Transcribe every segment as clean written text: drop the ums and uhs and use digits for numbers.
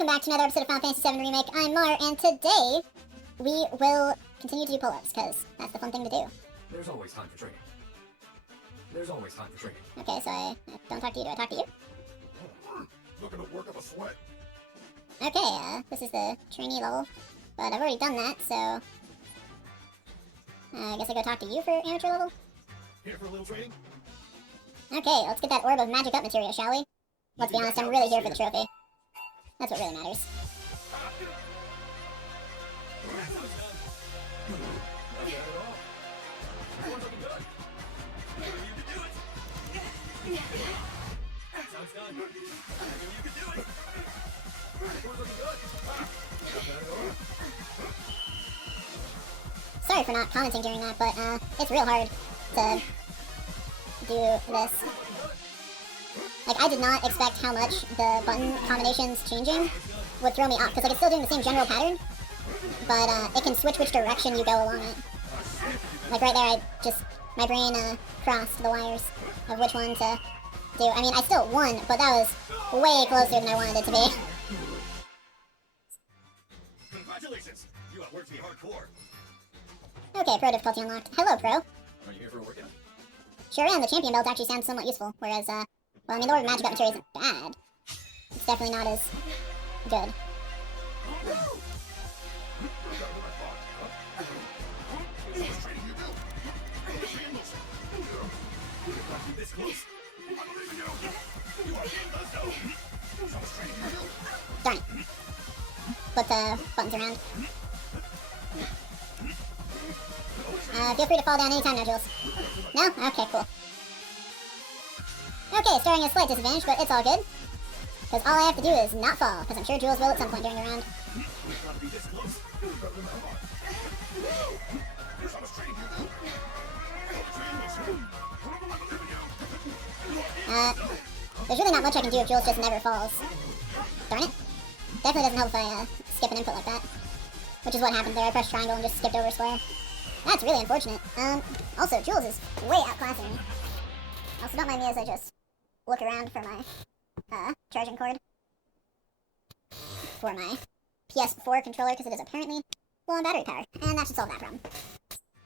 welcome back to another episode of Final Fantasy VII Remake. I'm Mar, and today we will continue to do pull-ups, because that's the fun thing to do. There's always time for training. There's always time for training. Okay, so I don't talk to you. Do I talk to you? Looking to work up a sweat. Okay, this is the trainee level, but I've already done that, so I guess I go talk to you for amateur level? Here for a little training? Okay, let's get that orb of magic up materia, shall we? Let's be honest, I'm really here for the trophy. That's what really matters. Sorry for not commenting during that, but it's real hard to do this. Like, I did not expect how much the button combinations changing would throw me off, because like, it's still doing the same general pattern, but it can switch which direction you go along it. Like right there, my brain crossed the wires of which one to do. I mean, I still won, but that was way closer than I wanted it to be. Congratulations! You have worked to be hardcore. Okay, pro difficulty unlocked. Hello, pro. Are you here for a workout? Sure am. The champion belt actually sounds somewhat useful, whereas, well, I mean, the orb of magic up material isn't bad. It's definitely not as good. Darn it. Flip the buttons around. Feel free to fall down anytime now, Jules. No? Okay, cool. Okay, starting at a slight disadvantage, but it's all good. Because all I have to do is not fall, because I'm sure Jules will at some point during the round. There's really not much I can do if Jules just never falls. Darn it. Definitely doesn't help if I skip an input like that. Which is what happened there. I pressed triangle and just skipped over square. That's really unfortunate. Also, Jules is way outclassing me. Also, don't mind me as I just look around for my, charging cord. For my PS4 controller, because it is apparently low on battery power. And that should solve that problem.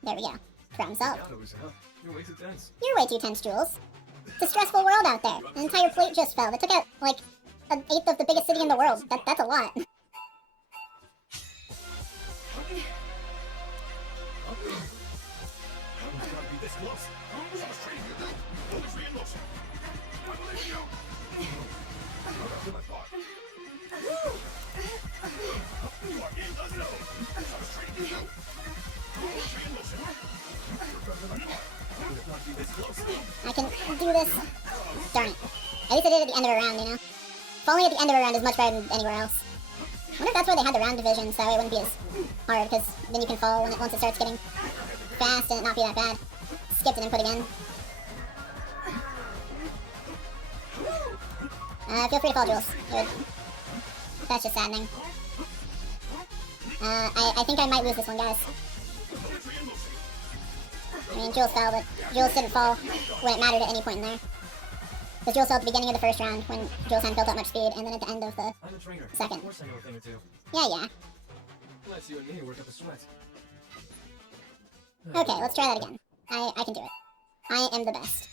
There we go. Problem solved. You're way too tense. You're way too tense, Jules. It's a stressful world out there. An entire plate just fell. It took out, like, an eighth of the biggest city in the world. That's a lot. I can do this. Darn it. At least I did it at the end of a round, you know? Falling at the end of a round is much better than anywhere else. I wonder if that's why they had the round division, so it wouldn't be as hard, because then you can fall once it starts getting fast and it not be that bad. Skipped an input again. Feel free to fall, Jules. That's just saddening. I think I might lose this one, guys. I mean, Jules fell, but Jules didn't fall when it mattered at any point in there. Because Jules fell at the beginning of the first round when Jules hadn't built up much speed, and then at the end of the second. Of course I know a thing or two. Yeah. Let's you and me work up a sweat. Okay, let's try that again. I can do it. I am the best.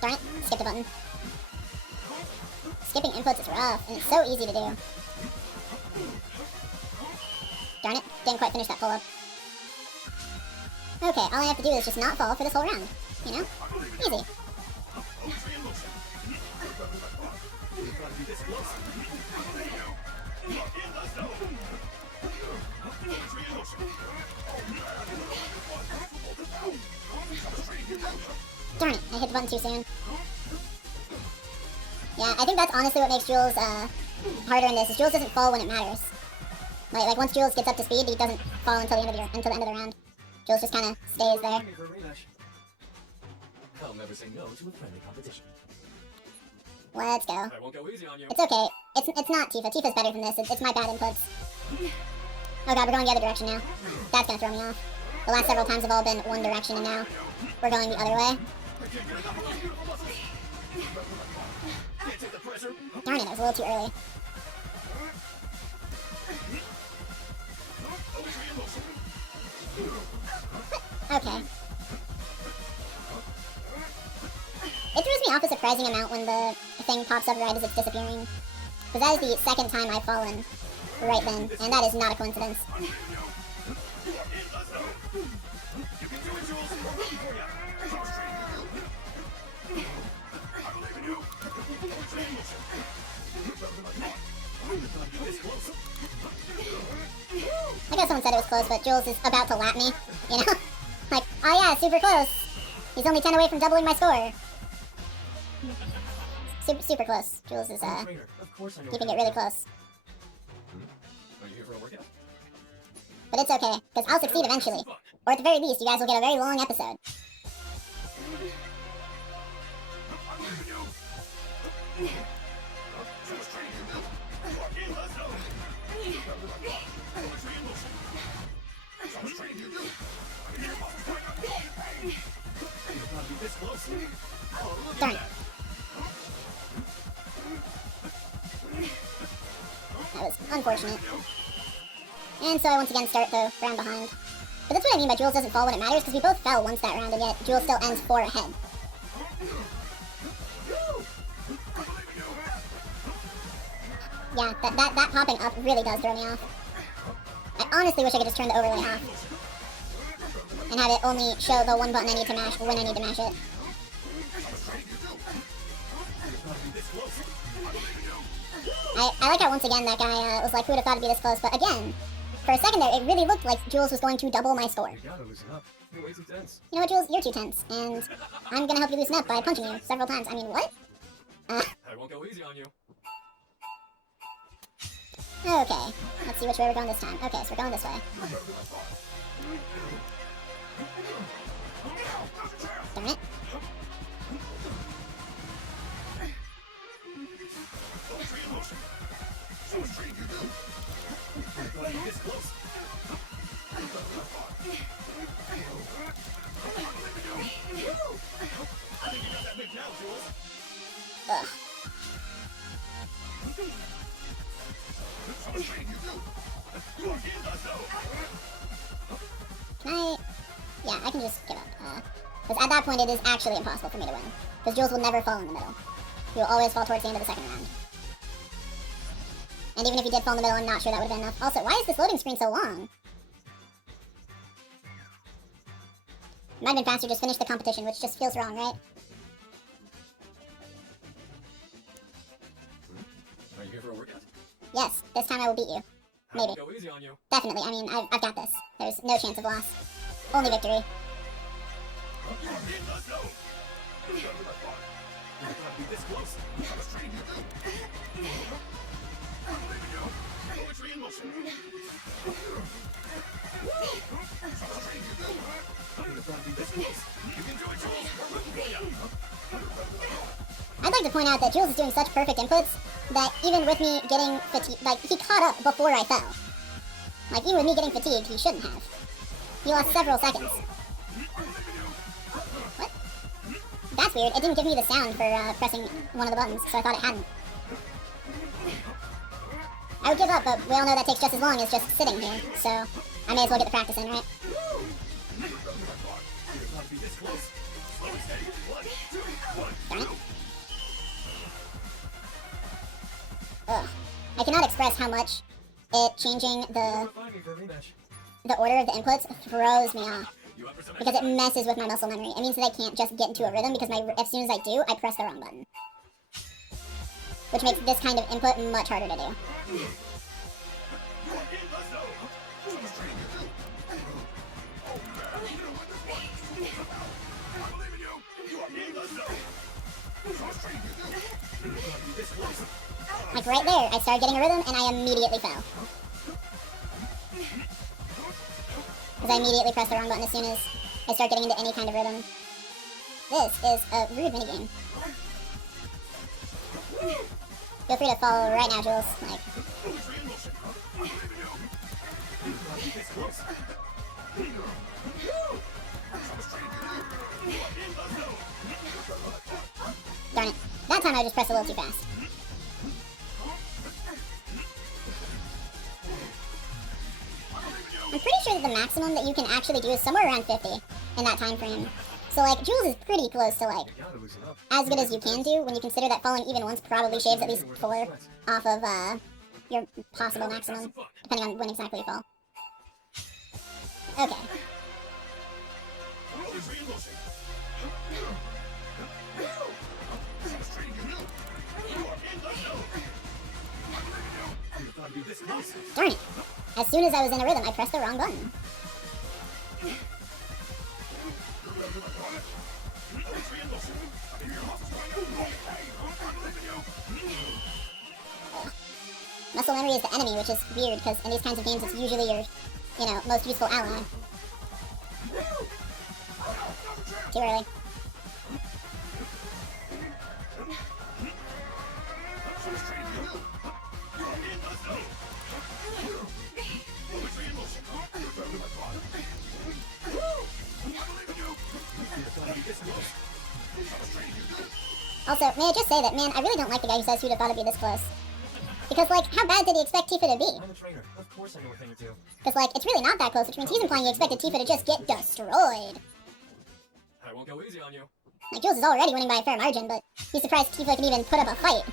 Darn it, skipped a button. Skipping inputs is rough, and it's so easy to do. Darn it, didn't quite finish that pull-up. Okay, all I have to do is just not fall for this whole round. You know? Easy. Darn it, I hit the button too soon. Yeah, I think that's honestly what makes Jules harder in this, is Jules doesn't fall when it matters. Like once Jules gets up to speed, he doesn't fall until the end of the round. Jules just kind of stays there. I'll never say no to a friendly competition. Let's go. I won't go easy on you. It's okay. It's not Tifa. Tifa's better than this. It's my bad inputs. Oh god, we're going the other direction now. That's gonna throw me off. The last several times have all been one direction, and now we're going the other way. Darn it, I was a little too early. Okay. It throws me off a surprising amount when the thing pops up right as it's disappearing. Because that is the second time I've fallen right then, and that is not a coincidence. I guess someone said it was close, but Jules is about to lap me, you know? Like, oh yeah, super close. He's only 10 away from doubling my score. Super close. Jules is, keeping it really close. Are you here for a workout? But it's okay, because I'll succeed eventually. Or at the very least, you guys will get a very long episode. Darn it. That was unfortunate. And so I once again start the round behind. But that's what I mean by Jules doesn't fall when it matters, because we both fell once that round, and yet Jules still ends 4 ahead. Yeah, that popping up really does throw me off. I honestly wish I could just turn the overlay off. And have it only show the one button I need to mash when I need to mash it. I like how once again that guy was like, who would have thought it'd be this close, but again, for a second there, it really looked like Jules was going to double my score. You gotta loosen up. You're way too tense. You know what, Jules? You're too tense, and I'm gonna help you loosen up by punching you several times. I mean, what? I won't go easy on you. Okay, let's see which way we're going this time. Okay, so we're going this way. Darn it. Ugh. Can I? Yeah, I can just give up. Because at that point it is actually impossible for me to win. Because Jules will never fall in the middle. He will always fall towards the end of the second round. And even if he did fall in the middle, I'm not sure that would have been enough. Also, why is this loading screen so long? It might have been faster just finish the competition, which just feels wrong, right? Are you here for a workout? Yes, this time I will beat you. Maybe. I won't go easy on you. Definitely, I mean, I've got this. There's no chance of loss. Only victory. I'd like to point out that Jules is doing such perfect inputs that even with me getting fatigued, like, he caught up before I fell. Like, even with me getting fatigued, he shouldn't have. He lost several seconds. What? That's weird. It didn't give me the sound for pressing one of the buttons, so I thought it hadn't. I would give up, but we all know that takes just as long as just sitting here, so I may as well get the practice in, right? Darn it. Ugh. I cannot express how much it changing the order of the inputs throws me off. Because it messes with my muscle memory. It means that I can't just get into a rhythm because as soon as I do, I press the wrong button. Which makes this kind of input much harder to do. Like right there, I started getting a rhythm and I immediately fell. Because I immediately pressed the wrong button as soon as I start getting into any kind of rhythm. This is a rude minigame. Feel free to fall right now, Jules. Like, darn it. That time I just pressed a little too fast. I'm pretty sure that the maximum that you can actually do is somewhere around 50 in that time frame. So, like, Jules is pretty close to, like, as good as you can do when you consider that falling even once probably shaves at least 4 off of, your possible maximum, depending on when exactly you fall. Okay. Darn it. As soon as I was in a rhythm, I pressed the wrong button. Muscle memory is the enemy, which is weird, because in these kinds of games it's usually your, you know, most useful ally. Too early. Also, may I just say that, man, I really don't like the guy who says who'd have thought it'd be this close. Because, like, how bad did he expect Tifa to be? I'm a trainer. Of course I know a thing or two. Because, like, it's really not that close, which means he's implying he expected Tifa to just get destroyed. I won't go easy on you. Like, Jules is already winning by a fair margin, but he's surprised Tifa can even put up a fight.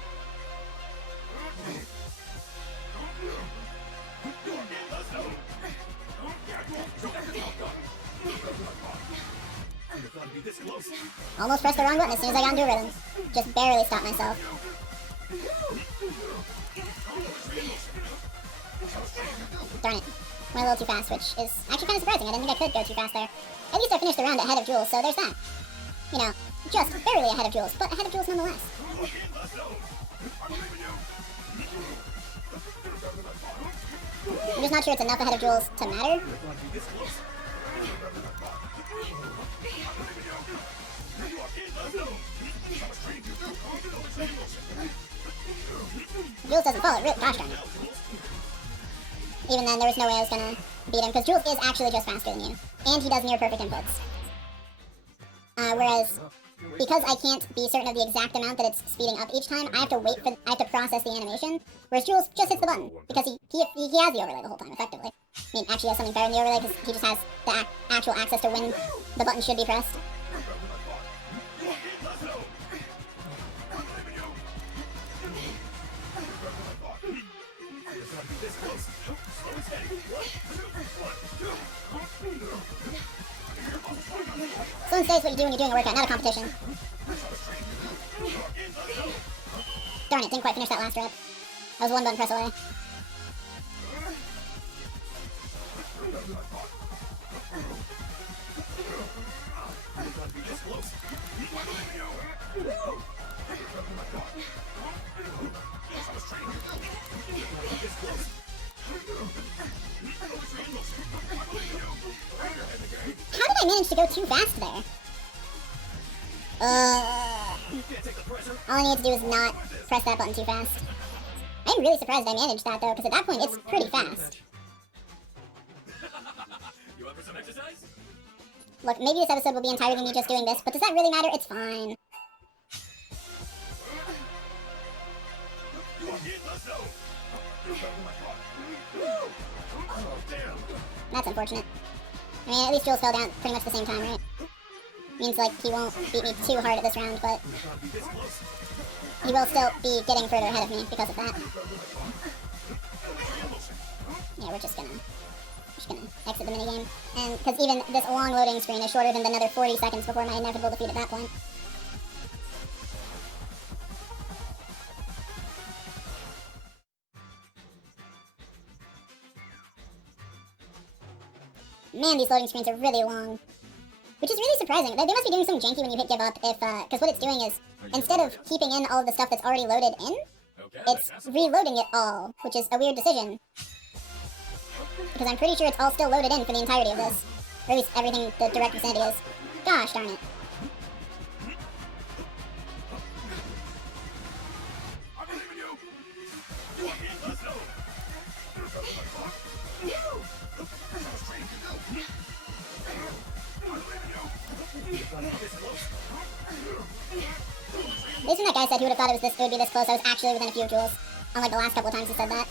Almost pressed the wrong button as soon as I got into a rhythm. Just barely stopped myself. Darn it. Went a little too fast, which is actually kind of surprising. I didn't think I could go too fast there. At least I finished the round ahead of Jules, so there's that. You know, just barely ahead of Jules, but ahead of Jules nonetheless. I'm just not sure it's enough ahead of Jules to matter. Jules doesn't fall it, really, gosh darn it. Even then, there was no way I was gonna beat him, because Jules is actually just faster than you. And he does near perfect inputs. Whereas, because I can't be certain of the exact amount that it's speeding up each time, I have to process the animation. Whereas Jules just hits the button, because he has the overlay the whole time, effectively. I mean, actually has something better than the overlay, because he just has the actual access to when the button should be pressed. So instead, what you do when you're doing a workout, not a competition. Darn it, didn't quite finish that last rep. I was one button press away. How did I manage to go too fast there? All I need to do is not press that button too fast. I'm really surprised I managed that though, because at that point it's pretty fast. You up for some exercise? Look, maybe this episode will be entirely me just doing this, but does that really matter? It's fine. That's unfortunate. I mean, at least Jules fell down pretty much the same time, right? Means, like, he won't beat me too hard at this round, but he will still be getting further ahead of me because of that. Yeah, we're just gonna exit the minigame. And, because even this long loading screen is shorter than another 40 seconds before my inevitable defeat at that point. Man, these loading screens are really long. Which is really surprising. They must be doing something janky when you hit give up if, because what it's doing is, instead of keeping in all of the stuff that's already loaded in, it's reloading it all, which is a weird decision. Because I'm pretty sure it's all still loaded in for the entirety of this. Or at least everything the direct vicinity is. Gosh darn it. guy said he would have thought it would be this close. I was actually within a few jewels. Unlike the last couple of times he said that.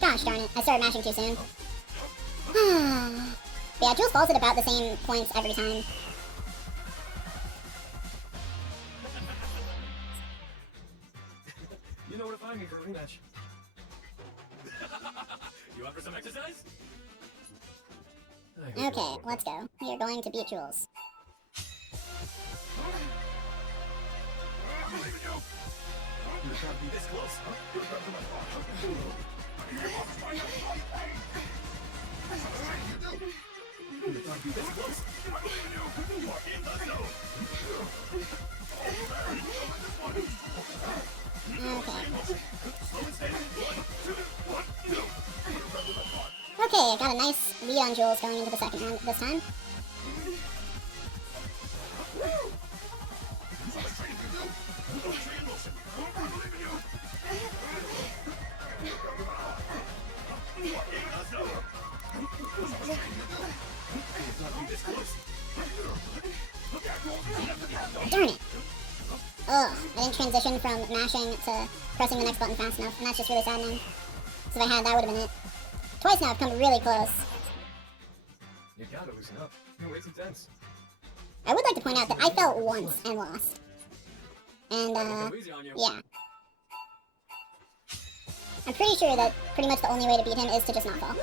Gosh darn it, I started mashing too soon. But yeah, Jules falls at about the same points every time. You know where to find me for a rematch. You up for some exercise? Okay, let's go. We are going to beat Jules. You can't be this close, huh? You can't be this close. Okay, I got a nice lead on Jules going into the second round this time. Darn it! Ugh, I didn't transition from mashing to pressing the next button fast enough, and that's just really saddening. So if I had, that would have been it. Twice now I've come really close. You gotta loosen up. You're way too tense. I would like to point out that I fell once and lost. And, yeah. I'm pretty sure that pretty much the only way to beat him is to just not fall.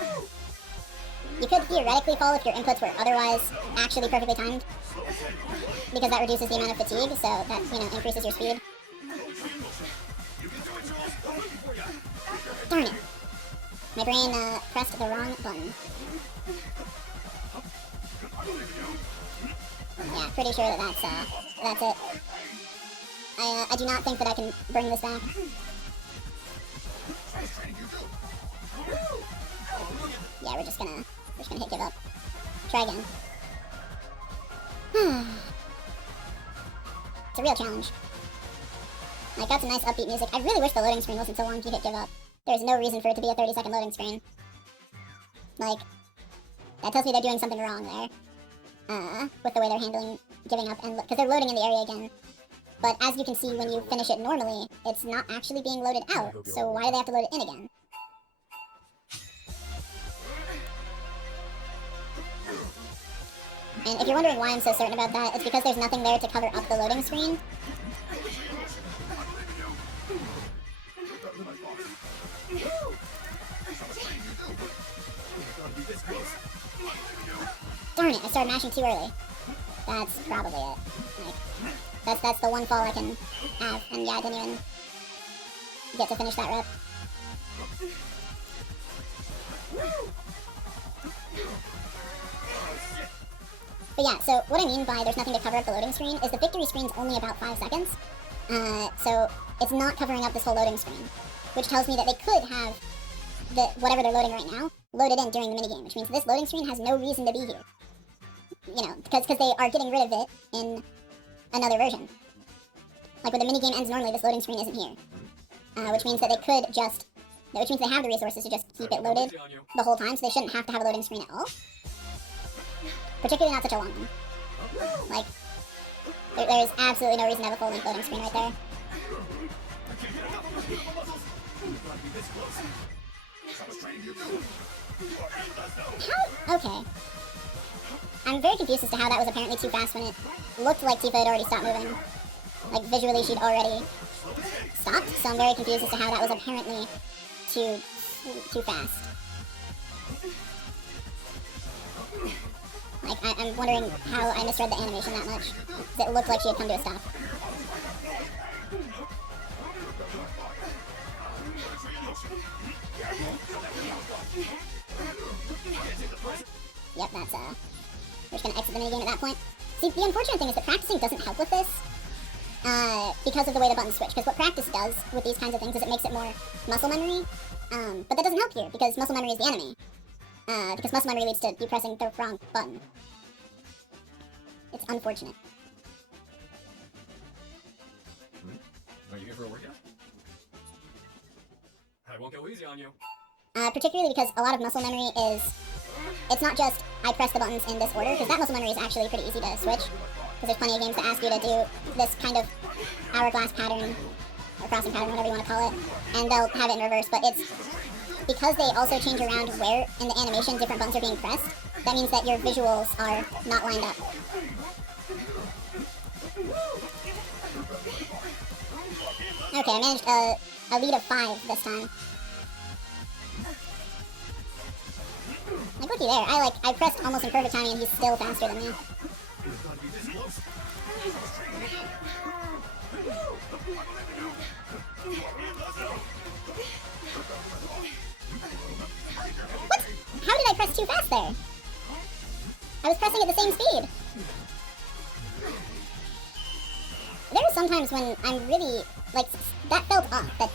You could theoretically fall if your inputs were otherwise actually perfectly timed, because that reduces the amount of fatigue, so that, you know, increases your speed. Darn it. My brain, pressed the wrong button. Yeah, pretty sure that that's it. I do not think that I can bring this back. Yeah, we're just gonna hit give up. Try again. It's a real challenge. Like, got some nice upbeat music. I really wish the loading screen wasn't so long if you hit give up. There's no reason for it to be a 30-second loading screen. Like, that tells me they're doing something wrong there. With the way they're handling giving up, and because they're loading in the area again. But as you can see, when you finish it normally, it's not actually being loaded out, so why do they have to load it in again? And if you're wondering why I'm so certain about that, it's because there's nothing there to cover up the loading screen. Darn it, I started mashing too early. That's probably it. Like, that's the one fall I can have, and yeah, I didn't even get to finish that rep. But yeah, so what I mean by there's nothing to cover up the loading screen is the victory screen's only about 5 seconds. So it's not covering up this whole loading screen, which tells me that they could have whatever they're loading right now loaded in during the minigame, which means this loading screen has no reason to be here. You know, because they are getting rid of it in another version. Like, when the minigame ends normally, this loading screen isn't here. Which means that they could just... Which means they have the resources to just keep it loaded the whole time, so they shouldn't have to have a loading screen at all. Particularly not such a long one. Like, there's absolutely no reason to have a full-length loading screen right there. How? Okay. I'm very confused as to how that was apparently too fast when it looked like Tifa had already stopped moving. Like, visually she'd already stopped, so I'm very confused as to how that was apparently too fast. Like, I'm wondering how I misread the animation that much. Because it looked like she had come to a stop. Yep, that's, we're just gonna exit the minigame at that point. See, the unfortunate thing is that practicing doesn't help with this, because of the way the buttons switch. Because what practice does with these kinds of things is it makes it more muscle memory, but that doesn't help here, because muscle memory is the enemy. Because muscle memory leads to you pressing the wrong button. It's unfortunate. I won't go easy on you. Particularly because a lot of muscle memory is, it's not just I press the buttons in this order, because that muscle memory is actually pretty easy to switch, because there's plenty of games that ask you to do this kind of hourglass pattern, or crossing pattern, whatever you want to call it, and they'll have it in reverse, but it's, because they also change around where in the animation different buttons are being pressed, that means that your visuals are not lined up. Okay, I managed a lead of 5 this time. Like, looky there. I pressed almost in perfect timing and he's still faster than me. What? How did I press too fast there? I was pressing at the same speed. There are sometimes when I'm really, like, that felt off. That,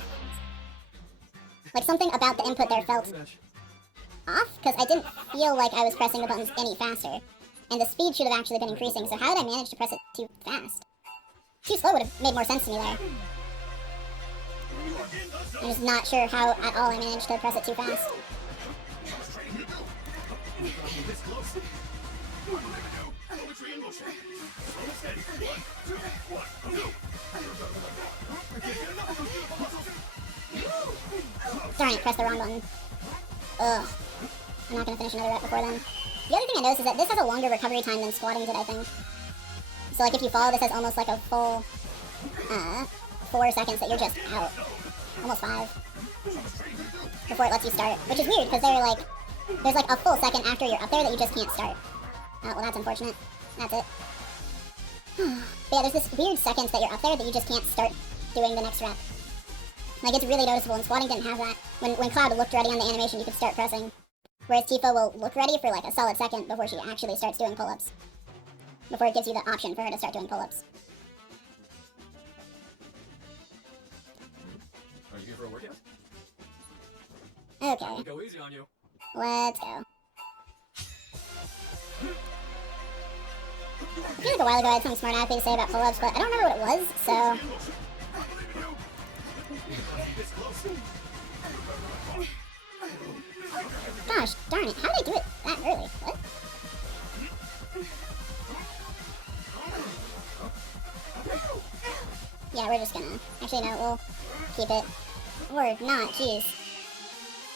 like, something about the input there felt off, because I didn't feel like I was pressing the buttons any faster. And the speed should have actually been increasing, so how did I manage to press it too fast? Too slow would have made more sense to me there. I'm just not sure how at all I managed to press it too fast. Darn it, press the wrong button. Ugh. I'm not gonna finish another rep before then. The other thing I noticed is that this has a longer recovery time than squatting did, I think. So, like, if you fall, this has almost like a full, 4 seconds that you're just out. Almost 5. Before it lets you start. Which is weird, because there's like a full second after you're up there that you just can't start. Oh, well, that's unfortunate. That's it. But yeah, there's this weird seconds that you're up there that you just can't start doing the next rep. Like, it's really noticeable, and squatting didn't have that. When Cloud looked ready on the animation, you could start pressing. Whereas Tifa will look ready for like a solid second before she actually starts doing pull-ups. Before it gives you the option for her to start doing pull-ups. Are you here for a workout? Okay. I won't go easy on you. Let's go. I feel like a while ago I had something smart alecky to say about pull-ups, but I don't remember what it was, so... Gosh, darn it, how did I do it that early? What? Yeah, we're just gonna... Actually, no, we'll keep it. Or not, jeez.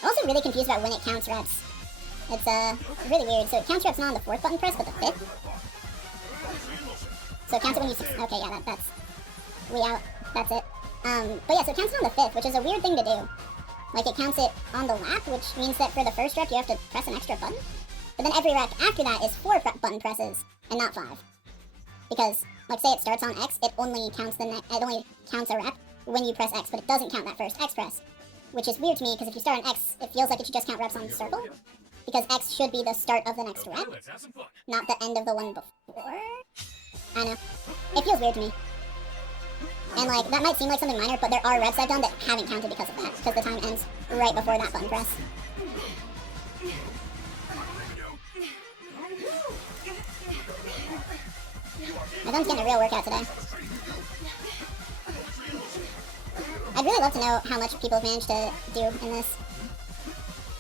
I'm also really confused about when it counts reps. It's, really weird. So it counts reps not on the 4th button press, but the 5th. So it counts it when you... Okay, yeah, that's... We out. That's it. But yeah, so it counts it on the 5th, which is a weird thing to do. Like, it counts it on the lap, which means that for the first rep, you have to press an extra button. But then every rep after that is 4 button presses, and not 5. Because, like, say it starts on X, it only counts a rep when you press X, but it doesn't count that first X press. Which is weird to me, because if you start on X, it feels like it should just count reps on circle. Because X should be the start of the next rep, not the end of the one before. I don't know. It feels weird to me. And, like, that might seem like something minor, but there are reps I've done that haven't counted because of that. Because the time ends right before that button press. My thumb's getting a real workout today. I'd really love to know how much people have managed to do in this.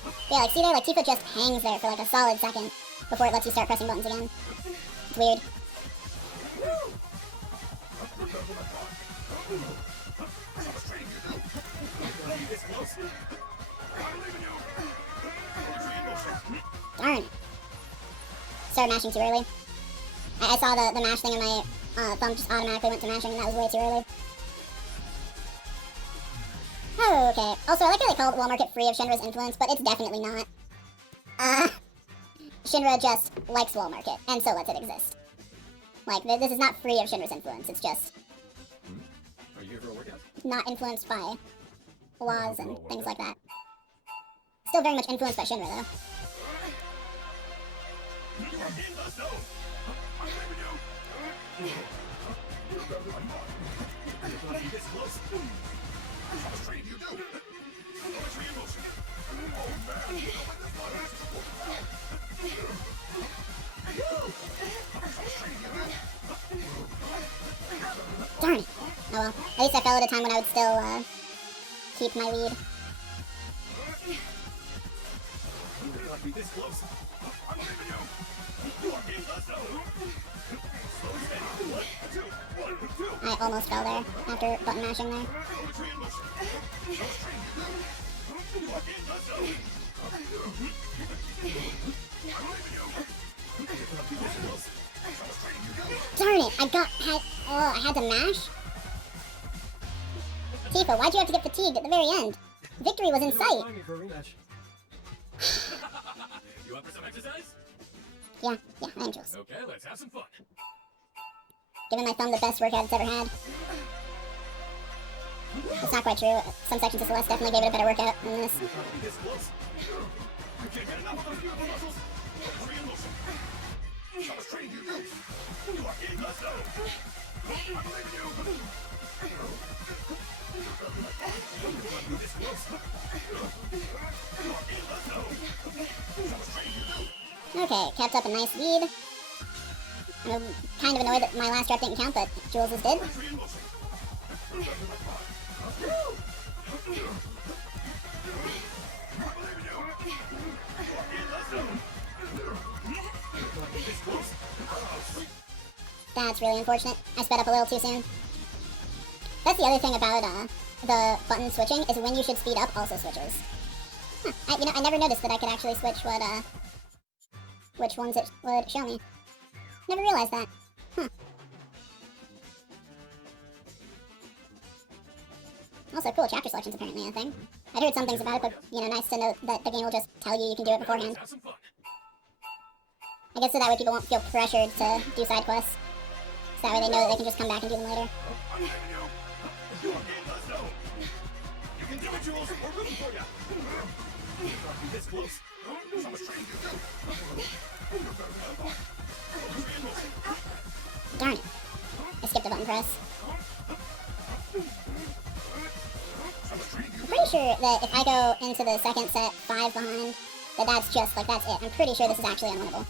But yeah, like, see there, like, Tifa just hangs there for, like, a solid second before it lets you start pressing buttons again. It's weird. Darn. Started mashing too early. I saw the mash thing and my thumb just automatically went to mashing, and that was way too early. Oh, okay. Also, I like how they called Wall Market free of Shinra's influence, but it's definitely not. Shinra just likes Wall Market, and so lets it exist. Like, this is not free of Shinra's influence, it's just... Are you here for a workout? Not influenced by laws and things like that. Still very much influenced by Shinra, though. Darn it. Oh well. At least I fell at a time when I would still, keep my lead. You could not be this close. I'm leaving you. You are in the zone. Slow and steady. 1, 2, 1, 2. I almost fell there after button mashing there. Geometry in motion. You are in the zone. I'm leaving you. You could not be this close. Darn it! I had to mash? Tifa, why'd you have to get fatigued at the very end? Victory was in sight! For a rematch. You up for some exercise? Yeah, I am Jules. Okay, let's have some fun. Giving my thumb the best workout it's ever had. It's not quite true. Some sections of Celeste definitely gave it a better workout than this. You can't be this close. You can't get enough of those beautiful muscles. Geometry in motion. I was trained you. You are in the zone. I'm leaving you. You can't be this close. You are in the zone. I was trained you. Okay, kept up a nice lead. I'm kind of annoyed that my last rep didn't count, but Jules' did. Geometry in motion. That's really unfortunate. I sped up a little too soon. That's the other thing about the button switching, is when you should speed up also switches. Huh. I never noticed that I could actually switch which ones it would show me. Never realized that. Huh. Also, cool, chapter selection's apparently a thing. I'd heard some things about it, but, nice to know that the game will just tell you can do it beforehand. Have some fun. I guess so that way people won't feel pressured to do side quests. So that way they know that they can just come back and do them later. I'm leaving you. You are in the zone. You can do it, Jules. We're rooting for you. You can't be this close. I was trained you. Darn it. I skipped a button press. I'm pretty sure that if I go into the second set 5 behind, that's just, that's it. I'm pretty sure this is actually unwinnable.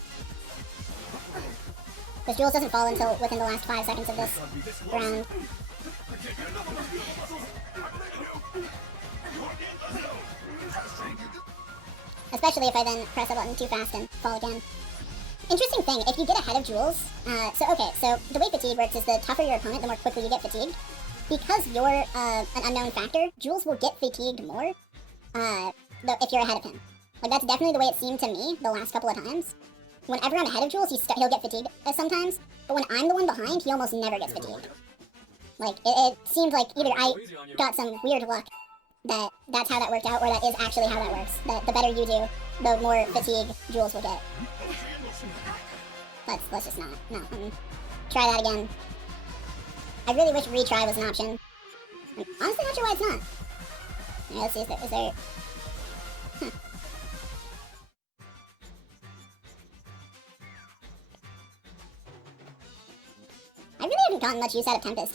Because Jules doesn't fall until within the last 5 seconds of this round. Especially if I then press a button too fast and fall again. Interesting thing, if you get ahead of Jules, so the way fatigue works is the tougher your opponent, the more quickly you get fatigued. Because you're an unknown factor, Jules will get fatigued more if you're ahead of him. That's definitely the way it seemed to me the last couple of times. Whenever I'm ahead of Jules, he'll get fatigued sometimes, but when I'm the one behind, he almost never gets fatigued. It seemed like either I got some weird luck that's how that worked out, or that is actually how that works. The better you do, the more fatigue Jules will get. Let's just not. Try that again. I really wish retry was an option. I'm honestly not sure why it's not. Alright, let's see, is there... Huh. I really haven't gotten much use out of Tempest.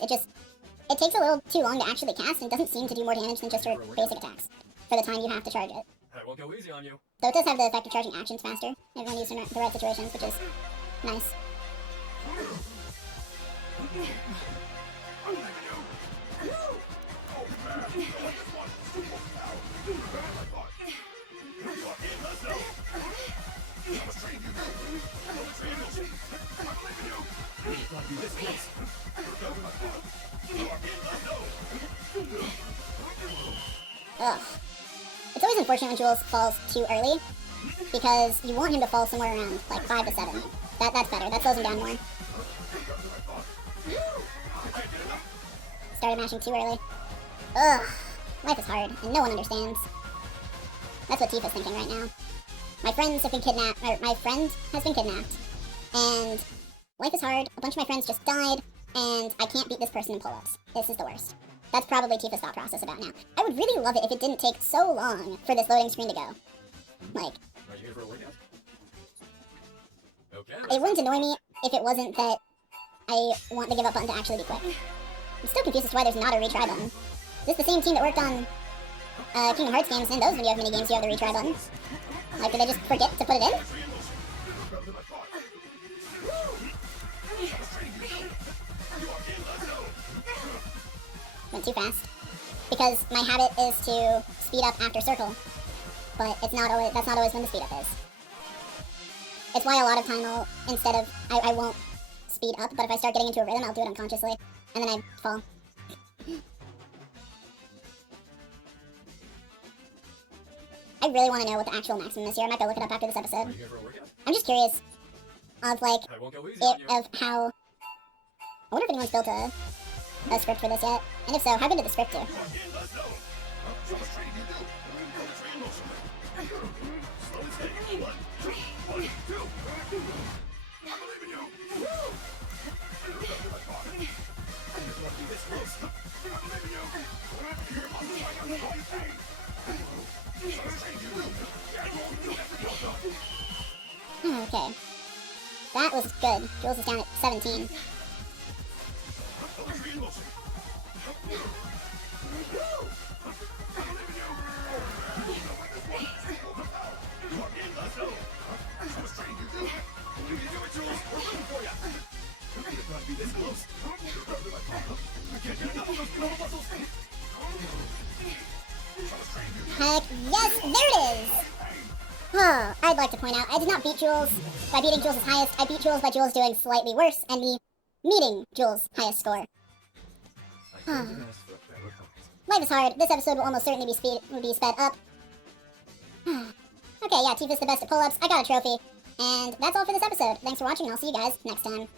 It takes a little too long to actually cast, and it doesn't seem to do more damage than just her basic attacks for the time you have to charge it. I won't go easy on you. Though it does have the effect of charging actions faster. Everyone used in the right situations, which is nice. Ugh. It's always unfortunate when Jules falls too early, because you want him to fall somewhere around, 5 to 7. That's better. That slows him down more. Started mashing too early. Ugh. Life is hard, and no one understands. That's what Tifa's thinking right now. My friends have been kidnapped, or my friend has been kidnapped, and life is hard. A bunch of my friends just died, and I can't beat this person in pull-ups. This is the worst. That's probably Tifa's thought process about now. I would really love it if it didn't take so long for this loading screen to go. Are you here for a workout? Okay. It wouldn't annoy me if it wasn't that I want the give up button to actually be quick. I'm still confused as to why there's not a retry button. Is this the same team that worked on Kingdom Hearts games? In those when you have minigames, you have the retry button. Did they just forget to put it in? Went too fast. Because my habit is to speed up after circle. but it's not always, that's not always when the speed up is. It's why a lot of time I'll, instead of, I won't speed up, but if I start getting into a rhythm, I'll do it unconsciously, and then I fall. I really want to know what the actual maximum is here. I might go look it up after this episode. Are you here for a workout? I'm just curious of, like, I won't go easy on you. of how... I wonder if anyone's built a script for this yet. And if so, how good did the script do? You are in the zone. Show us training you do. Poetry in motion. Slow and steady. 1, 2, 1, 2. I believe in you. It's not be this close. I believe in you. You're muscles like I'm going pain. Show us training you do. And won't do after you're done. Okay. That was good. Jules is down at 17. Poetry in motion. You are in the zone. Show us training you do. You can do it, Jules. We're rooting for you. It's not be this close. I can't get enough of those global muscles. Show us training you do. Heck, yes, there it is! Oh, I'd like to point out, I did not beat Jules by beating Jules' highest. I beat Jules by Jules doing slightly worse and me meeting Jules' highest score. Life is hard. This episode will almost certainly be sped up. Okay, yeah, Tifa's the best at pull-ups. I got a trophy. And that's all for this episode. Thanks for watching, and I'll see you guys next time.